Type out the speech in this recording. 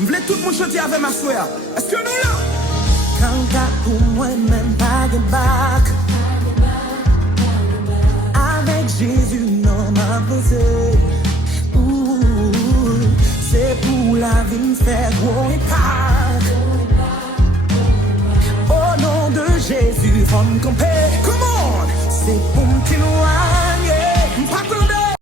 Je voulais tout le monde chanter avec ma soeur. Est-ce que nous là? Quand pour moi même pas de bac. Avec Jésus non m'a posé. C'est pour la vie me faire gros impact. Au nom de Jésus, faut me camper. Come on! C'est pour me témoigner. Pas